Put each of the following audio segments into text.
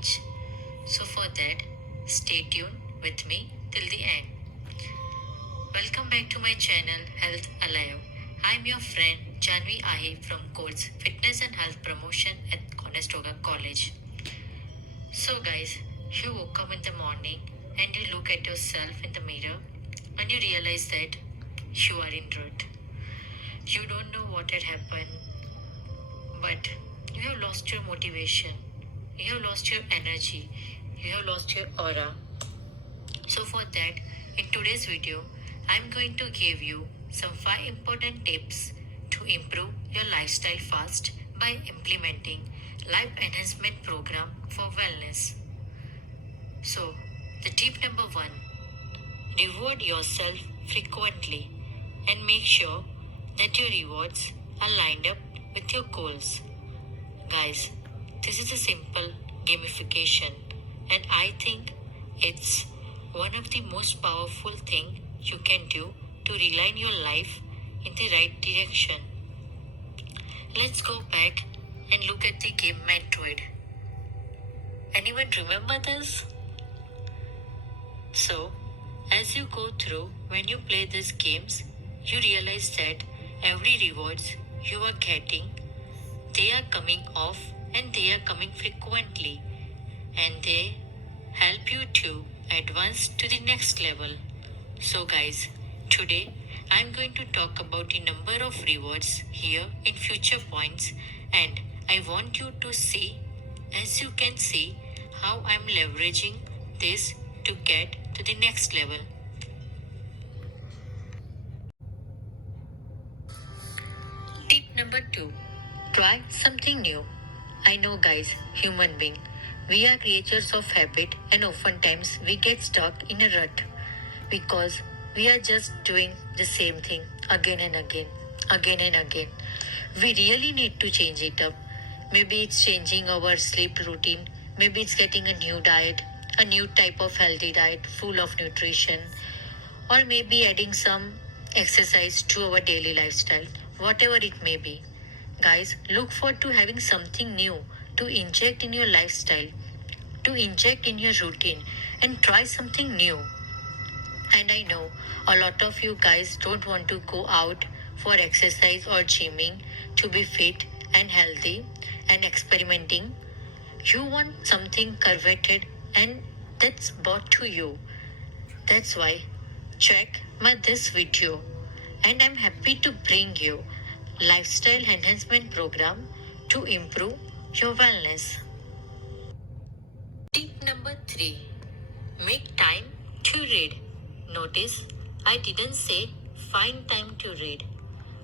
change. So, for that, stay tuned with me till the end. Welcome back to my channel Health Alive. I'm your friend Janvi Ahi from course Fitness and Health Promotion at Conestoga College. So, guys, you woke up in the morning and you look at yourself in the mirror and you realize that you are in rut. You don't know what had happened, but you have lost your motivation, you have lost your energy, you have lost your aura. So, for that, in today's video, I'm going to give you some 5 important tips to improve your lifestyle fast by implementing life enhancement program for wellness. So, the tip number 1, reward yourself frequently and make sure that your rewards are lined up with your goals. Guys, this is a simple gamification and I think it's one of the most powerful thing you can do to realign your life in the right direction. Let's go back and look at the game Metroid. Anyone remember this? So, as you go through when you play these games, you realize that every rewards you are getting, they are coming off and they are coming frequently and they help you to advance to the next level. So guys, today I'm going to talk about the number of rewards here in future points and I want you to see, as you can see, how I'm leveraging this to get to the next level. Tip number 2, try something new. I know guys, human being, we are creatures of habit and oftentimes we get stuck in a rut because we are just doing the same thing again and again, again and again. We really need to change it up. Maybe it's changing our sleep routine, maybe it's getting a new diet, a new type of healthy diet full of nutrition, or maybe adding some exercise to our daily lifestyle, whatever it may be. Guys, look forward to having something new to inject in your lifestyle, to inject in your routine, and try something new. And I know a lot of you guys don't want to go out for exercise or gymming to be fit and healthy and experimenting. You want something coveted and that's brought to you. That's why check my this video and I'm happy to bring you lifestyle enhancement program to improve your wellness. Tip number 3, make time to read. Notice I didn't say find time to read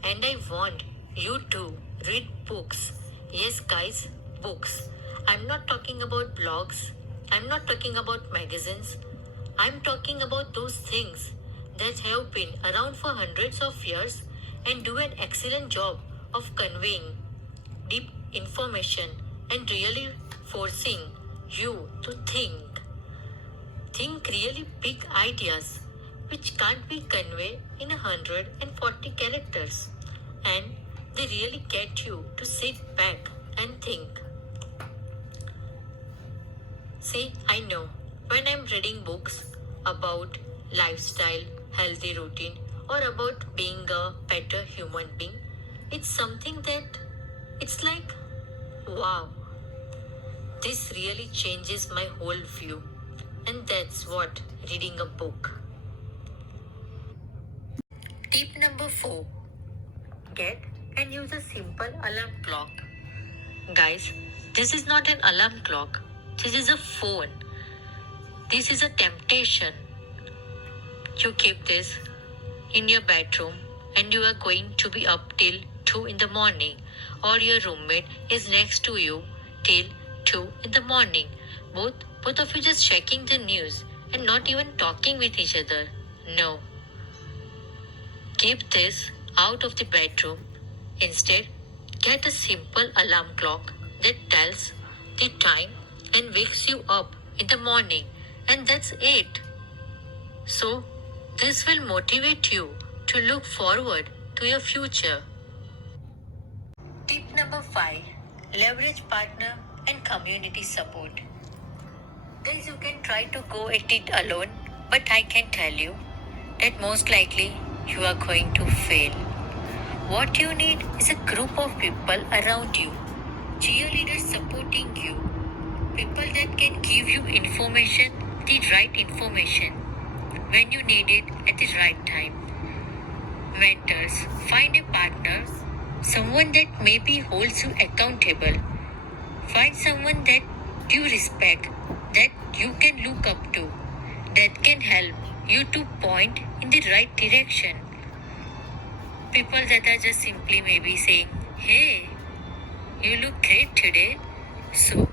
and I want you to read books. Yes guys, books. I'm not talking about blogs. I'm not talking about magazines. I'm talking about those things that have been around for hundreds of years and do an excellent job of conveying deep information and really forcing you to think. Think really big ideas which can't be conveyed in 140 characters and they really get you to sit back and think. See, I know when I'm reading books about lifestyle, healthy routine, or about being a better human being, it's something that it's like, wow, this really changes my whole view. And that's what reading a book. Tip number 4, get and use a simple alarm clock. Guys, this is not an alarm clock. This is a phone. This is a temptation. You keep this in your bedroom and you are going to be up till 2 in the morning or your roommate is next to you till 2 in the morning. Both of you just checking the news and not even talking with each other. No. Keep this out of the bedroom. Instead, get a simple alarm clock that tells the time and wakes you up in the morning, and that's it. So, this will motivate you to look forward to your future. Tip number 5, leverage partner and community support. Guys, you can try to go at it alone, but I can tell you that most likely you are going to fail. What you need is a group of people around you, cheerleaders supporting you, people that can give you information, the right information, when you need it at the right time. Mentors, find a partner, someone that maybe holds you accountable. Find someone that you respect, that you can look up to, that can help you to point in the right direction. People that are just simply maybe saying, hey, you look great today. So,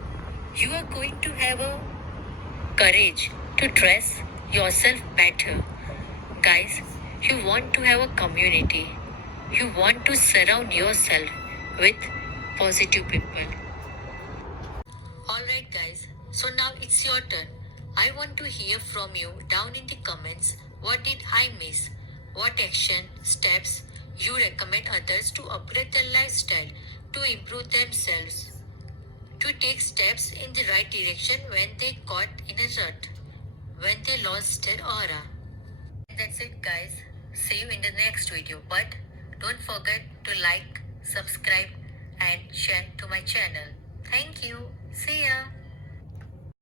you are going to have a courage to dress yourself better. Guys, you want to have a community. You want to surround yourself with positive people. Alright, guys, so now it's your turn. I want to hear from you down in the comments. What did I miss? What action, steps you recommend others to upgrade their lifestyle, to improve themselves, to take steps in the right direction when they caught in a rut, when they lost their aura. That's it, guys. See you in the next video. But don't forget to like, subscribe, and share to my channel. Thank you. See ya.